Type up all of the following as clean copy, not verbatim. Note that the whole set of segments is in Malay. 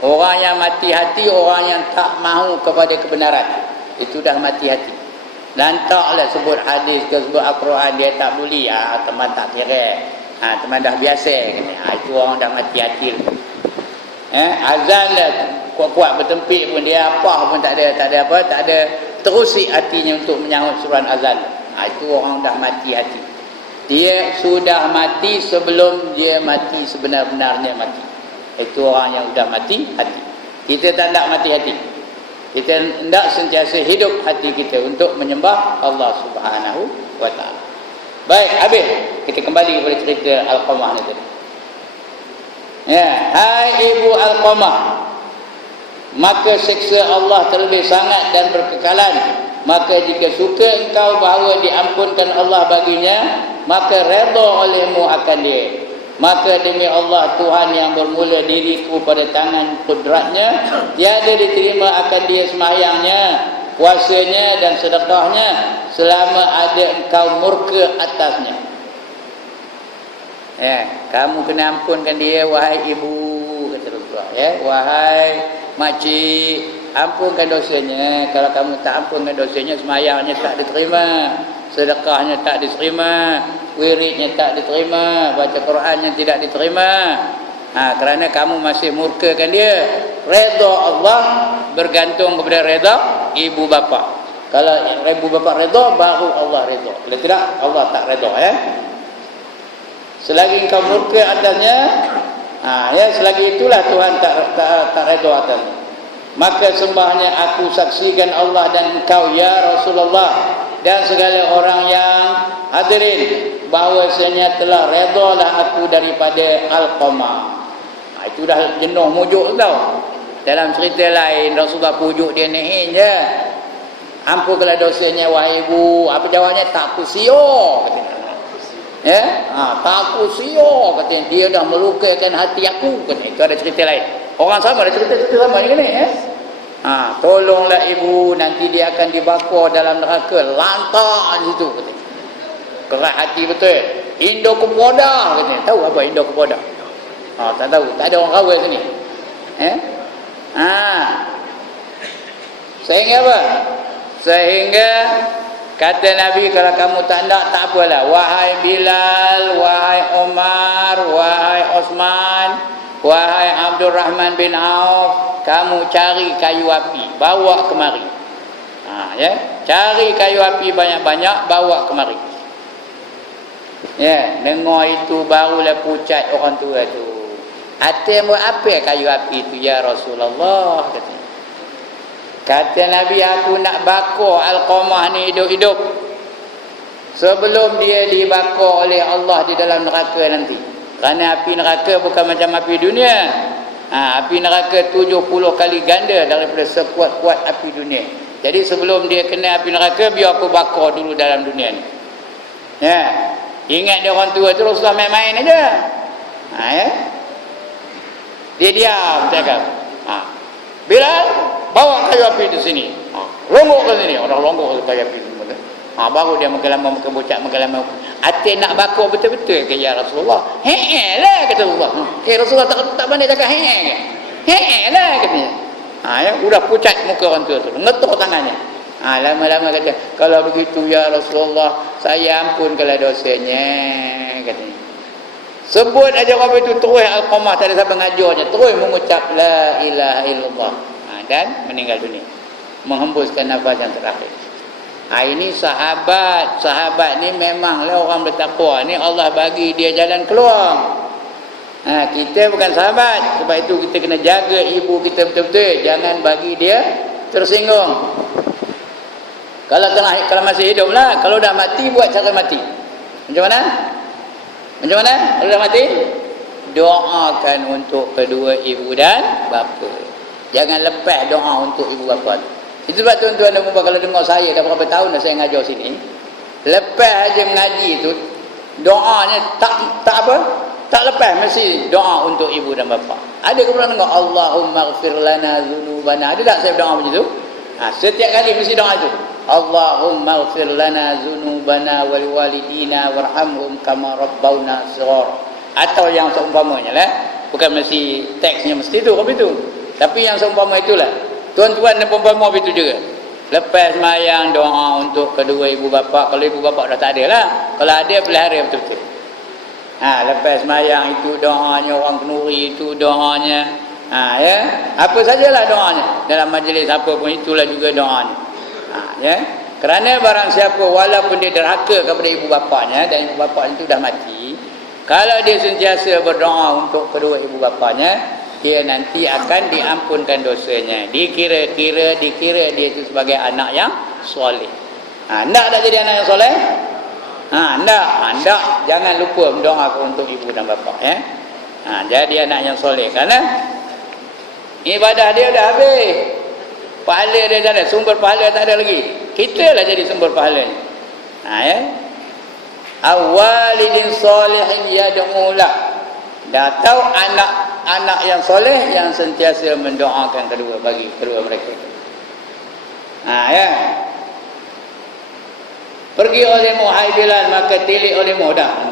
Orang yang mati hati, orang yang tak mahu kepada kebenaran, itu dah mati hati. Lantaklah sebut hadis ke sebut Al-Quran dia tak boleh, teman tak kira, teman dah biasa kata. Itu orang dah mati hati. Azan dah kuat-kuat bertempik pun dia apa pun tak ada terusi hatinya untuk menyahut suruhan azan. Itu orang dah mati hati. Dia sudah mati sebelum dia mati sebenar-benarnya mati. Itu orang yang sudah mati hati. Kita tak nak mati hati. Kita hendak sentiasa hidup hati kita untuk menyembah Allah Subhanahu wa taala. Baik, habis. Kita kembali kepada cerita Alqamah ni tadi. Ya, hai ibu Alqamah, maka siksa Allah terlebih sangat dan berkekalan. Maka jika suka engkau bahawa diampunkan Allah baginya, maka redha olehmu akan dia. Maka demi Allah Tuhan yang bermula diriku pada tangan kudratnya, tiada diterima akan dia sembahyangnya, puasanya dan sedekahnya selama ada engkau murka atasnya. Kamu kena ampunkan dia wahai ibu, kata Rasulullah. Wahai makcik, ampunkan dosanya. Kalau kamu tak ampunkan dosanya, sembahyangnya tak diterima, sedekahnya tak diterima, wiridnya tak diterima, baca Qurannya tidak diterima. Kerana kamu masih murkakan dia. Redha Allah bergantung kepada redha ibu bapa. Kalau ibu bapa redha, baru Allah redha. Kalau tidak, Allah tak redha. Selagi engkau murka atasnya, selagi itulah Tuhan tak redha atasnya. Maka sembahnya aku saksikan Allah dan engkau ya Rasulullah dan segala orang yang hadirin bahawasanya telah redalah aku daripada Alqamah. Itu dah jenuh mujuk tau. Dalam cerita lain Rasulullah pujuk dia naik je. Ampunkanlah dosanya wahai ibu. Apa jawabnya? Tak aku sio katanya. Tak aku sio katanya. Dia dah melukakan hati aku katanya. Itu ada cerita lain. Orang sama ada cerita-cerita sama ni kan tolonglah ibu, nanti dia akan dibakar dalam neraka, lantak di situ katanya. Kerat hati betul. Indo kepoda katanya. Tahu apa Indo kepoda? Tak tahu. Tak ada orang kawal sini. Sehingga apa? Sehingga kata Nabi, kalau kamu tak nak, tak apalah. Wahai Bilal, wahai Umar, wahai Osman, wahai Abdul Rahman bin Auf, kamu cari kayu api, bawa kemari. Cari kayu api banyak-banyak, bawa kemari. Dengar itu barulah pucat orang tua tu. Hati buat apa kayu api itu ya Rasulullah? Kata Nabi, aku nak bakar Alqamah ni hidup-hidup sebelum dia dibakar oleh Allah di dalam neraka nanti. Kerana api neraka bukan macam api dunia. Api neraka 70 kali ganda daripada sekuat-kuat api dunia. Jadi sebelum dia kena api neraka, biar aku bakar dulu dalam dunia ni. Ingat dia orang tua tu Rasulullah main-main aja. Dia diam cakap. Bilal, bawa kayu api di sini. Longgok ke sini. Orang longgok ke kayu api semua. Baru dia mengelama muka bocak, mengelama. Hati nak bakar betul-betul ke ya Rasulullah. Lah kata Rasulullah. Rasulullah tak pandai cakap lah katanya. Udah pucat muka orang tua tu, ngetuk tangannya. Lama-lama kata, kalau begitu ya Rasulullah, saya ampunkanlah dosanya katanya. Sebut aja orang itu terus Alqamah, tak ada siapa ngajarnya, terus mengucap la ilaha illallah, dan meninggal dunia, menghembuskan nafas yang terakhir. Ini sahabat ni memanglah orang bertakwa ni, Allah bagi dia jalan keluar. Kita bukan sahabat, sebab itu kita kena jaga ibu kita betul-betul, jangan bagi dia tersinggung. Kalau masih hidup lah, kalau dah mati buat cara mati. Macam mana? Kalau dah mati, doakan untuk kedua ibu dan bapa. Jangan lepas doa untuk ibu bapa. Itu sebab tuan-tuan dan puan, kalau dengar saya dah berapa tahun dah saya ngajar sini, lepas aja mengaji tu, doanya tak lepas, mesti doa untuk ibu dan bapa. Ada ke pernah dengar Allahumma ighfir lana dzunubana? Ada tak saya berdoa macam tu? Setiap kali mesti doa tu. Allahumma ighfir lana dzunubana wa liwalidina warhamhum kama rabbawna shighara. Atau yang seumpamanya lah. Bukan mesti teksnya mesti tu, apa itu? Tapi yang seumpama itulah. Tuan-tuan dan puan-puan itu juga. Lepas sembahyang doa untuk kedua ibu bapa. Kalau ibu bapa dah tak ada lah. Kalau ada pelihara betul-betul. Lepas sembahyang itu doanya orang kenuri, itu doanya. Ya. Apa sajalah doanya. Dalam majlis apa pun itulah juga doanya. Ya. Kerana barang siapa walaupun dia derhaka kepada ibu bapanya dan ibu bapanya itu dah mati, kalau dia sentiasa berdoa untuk kedua ibu bapanya, dia nanti akan diampunkan dosanya. Dikira dia itu sebagai anak yang soleh. Hendak tak jadi anak yang soleh? Hendak. Jangan lupa berdoa untuk ibu dan bapa. Ya? Jadi anak yang soleh. Kerana ibadah dia dah habis. Pahala dia tak ada. Sumber pahala tak ada lagi. Kita lah jadi sumber pahala ni. Ya? Awalidin solehin yad'ulah. Dah tahu anak yang soleh yang sentiasa mendoakan bagi kedua mereka. Ya. Pergi olehmu hai Bilal, maka tilik olehmu dah.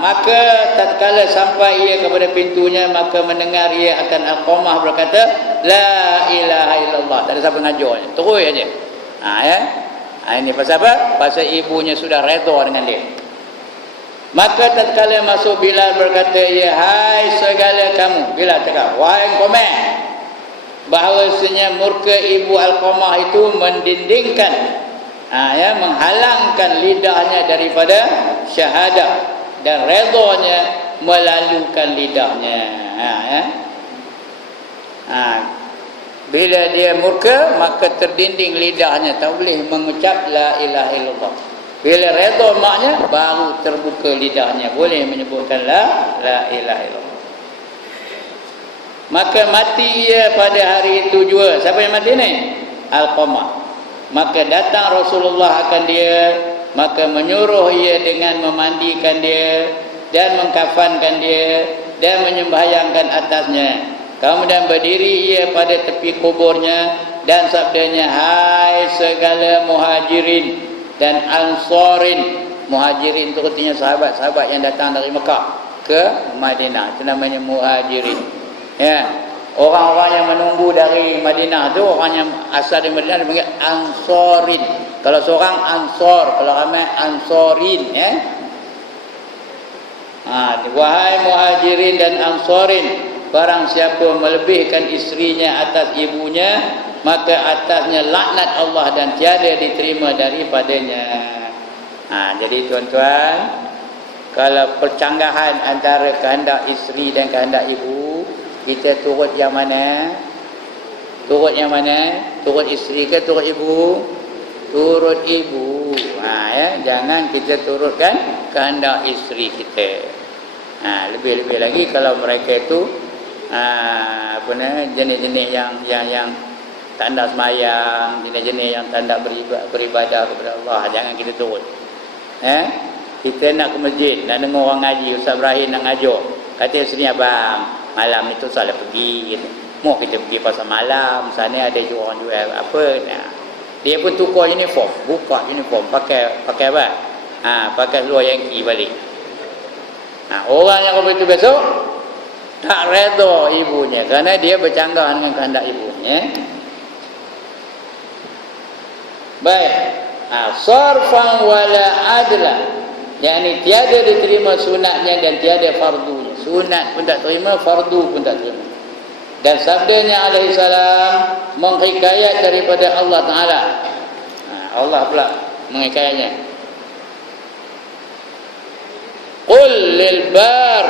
Maka tatkala sampai ia kepada pintunya, maka mendengar ia akan Al-Qamah berkata, la ilaha illallah. Tak ada siapa ngajarnya. Terus aja. Ya. Ini pasal apa? Pasal ibunya sudah redha dengan dia. Maka tatkala masuk Bilal berkata, ya hai segala kamu. Bilal cakap, wahai komen, bahawasanya murka ibu Al-Qamah itu mendindingkan, menghalangkan lidahnya daripada syahadah dan redanya melalukan lidahnya. Bila dia murka, maka terdinding lidahnya, tak boleh mengucap la ilaha illallah. Bila redha maknya, baru terbuka lidahnya, boleh menyebutkan la ilaha illallah. Maka mati ia pada hari itu juga. Siapa yang mati ni? Al-Qamah. Maka datang Rasulullah akan dia, maka menyuruh ia dengan memandikan dia dan mengkafankan dia dan menyembahyangkan atasnya. Kemudian berdiri ia pada tepi kuburnya dan sabdanya, hai segala muhajirin dan ansarin. Muhajirin itu artinya sahabat-sahabat yang datang dari Mekah ke Madinah, itu namanya muhajirin. Ya, orang-orang yang menunggu dari Madinah tu, orang yang asal dari Madinah dipanggil ansarin. Kalau seorang ansor, kalau ramai ansarin. Ya. Wahai muhajirin dan ansarin, barang siapa melebihkan isterinya atas ibunya, maka atasnya laknat Allah dan tiada diterima daripadanya. Jadi tuan-tuan, kalau percanggahan antara kehendak isteri dan kehendak ibu, kita turut yang mana? Turut yang mana? Turut isteri ke turut ibu? Turut ibu. Ya, jangan kita turutkan kehendak isteri kita. Lebih-lebih lagi kalau mereka itu jenis-jenis yang tanda semayang, jenis-jenis yang tanda beribadah kepada Allah, jangan kita turut. Kita nak ke masjid, nak dengar orang ngaji, Ustaz Ibrahim nak ngajar, kata sini abang, malam itu salah pergi gitu. Mau kita pergi pasal malam, sana ada orang jual apa. Dia pun tukar uniform, buka uniform, pakai apa? Pakai seluar Yankee balik. Orang yang begitu besok tak redha ibunya kerana dia bercanggah dengan kehendak ibunya. Baik. Sarfan wala adla, yakni tiada diterima sunatnya dan tiada fardunya. Sunat pun tak terima, fardu pun tak terima. Dan sabdanya alaihi salam menghikayat daripada Allah Taala. Allah pula menghikayatnya. Qul lil bar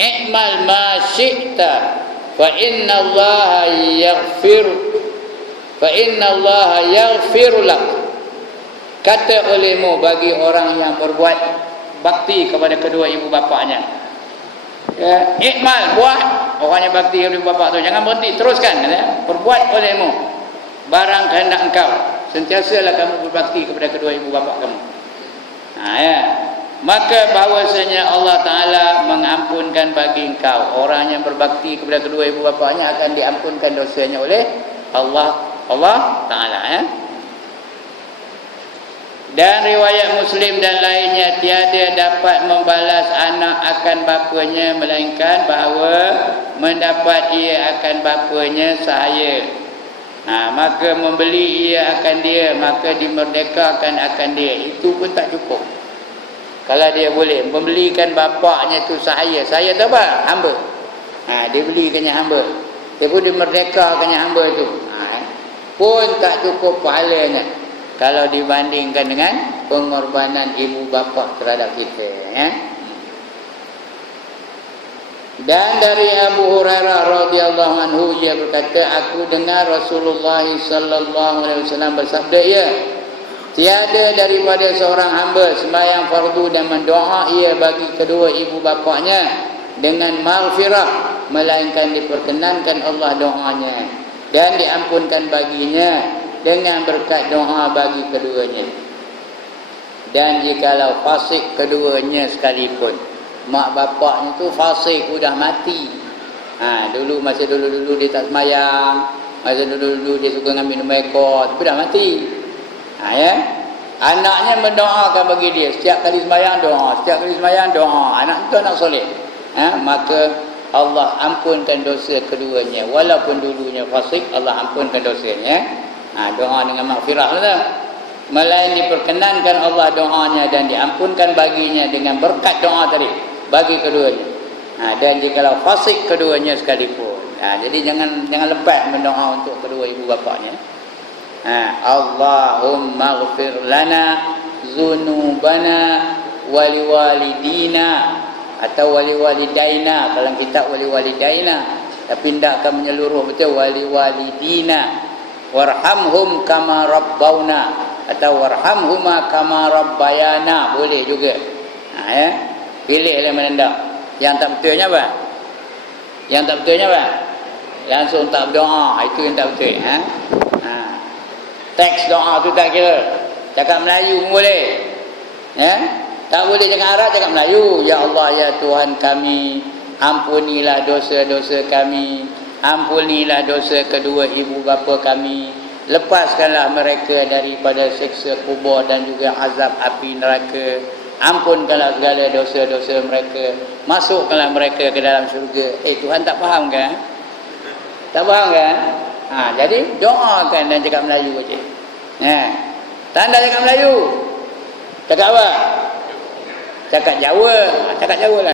i'mal ma syi'ta fa inna Allah yaghfir lak. Kata olehmu bagi orang yang berbuat bakti kepada kedua ibu bapaknya, ya, ikmal, buat. Orang yang bakti kepada ibu bapak tu jangan berhenti, teruskan, ya. Perbuat olehmu barang kehendak engkau, sentiasalah kamu berbakti kepada kedua ibu bapak kamu. Ya. Maka bahawasanya Allah Ta'ala mengampunkan bagi engkau. Orang yang berbakti kepada kedua ibu bapaknya akan diampunkan dosanya oleh Allah Ta'ala. Ya. Dan riwayat Muslim dan lainnya, tiada dapat membalas anak akan bapanya melainkan bahawa mendapat ia akan bapanya sahaya. Maka membeli ia akan dia, maka dimerdekakan akan dia. Itu pun tak cukup. Kalau dia boleh membelikan bapaknya tu sahaya. Sahaya tu apa? Hamba. Dia belikannya hamba. Dia pun dimerdekakannya hamba tu. Pun tak cukup pahalanya kalau dibandingkan dengan pengorbanan ibu bapa terhadap kita. Dan dari Abu Hurairah radhiyallahu anhu, ia berkata, aku dengar Rasulullah sallallahu alaihi wasallam bersabda, tiada daripada seorang hamba sembahyang fardu dan mendoa ia bagi kedua ibu bapanya dengan maghfirah, melainkan diperkenankan Allah doanya dan diampunkan baginya dengan berkat doa bagi keduanya. Dan jikalau fasik keduanya sekalipun, mak bapaknya tu fasik, sudah mati. Dulu masa dulu dia tak semayang, masa dulu dia suka ngambil minum ekor, tapi dah mati. Anaknya mendoakan bagi dia setiap kali semayang doa, setiap kali semayang doa. Anak itu anak soleh. Maka Allah ampunkan dosa keduanya, walaupun dulunya fasik, Allah ampunkan dosanya. Doa dengan maghfirah lah. Melain diperkenankan Allah doanya dan diampunkan baginya dengan berkat doa tadi bagi keduanya. Dan jikalau fasik keduanya sekalipun. Jadi jangan lepas mendoa untuk kedua ibu bapanya. Allahumma ighfir lana dzunubana waliwalidina, atau waliwalidaina, kalau kitab waliwalidaina, tapi tidakkan menyeluruh betul, waliwalidina, warhamhum kama rabbauna, atau warhamhuma kama rabbayana, boleh juga. Pilihlah mana ndak. Yang tak betulnya apa? Yang tak betulnya apa? Langsung tak berdoa, itu yang tak betul. Teks doa tu tak kira. Cakap Melayu pun boleh. Tak boleh cakap Arab, cakap Melayu. Ya Allah, ya Tuhan kami, ampunilah dosa-dosa kami, ampunilah dosa kedua ibu bapa kami, lepaskanlah mereka daripada siksa kubur dan juga azab api neraka, ampunkanlah segala dosa-dosa mereka, masukkanlah mereka ke dalam syurga. Tuhan tak faham kan? Tak faham kan? Jadi doakan dan cakap Melayu saja. Tanda cakap Melayu. Cakap apa? Cakap Jawa. Cakap Jawa lah.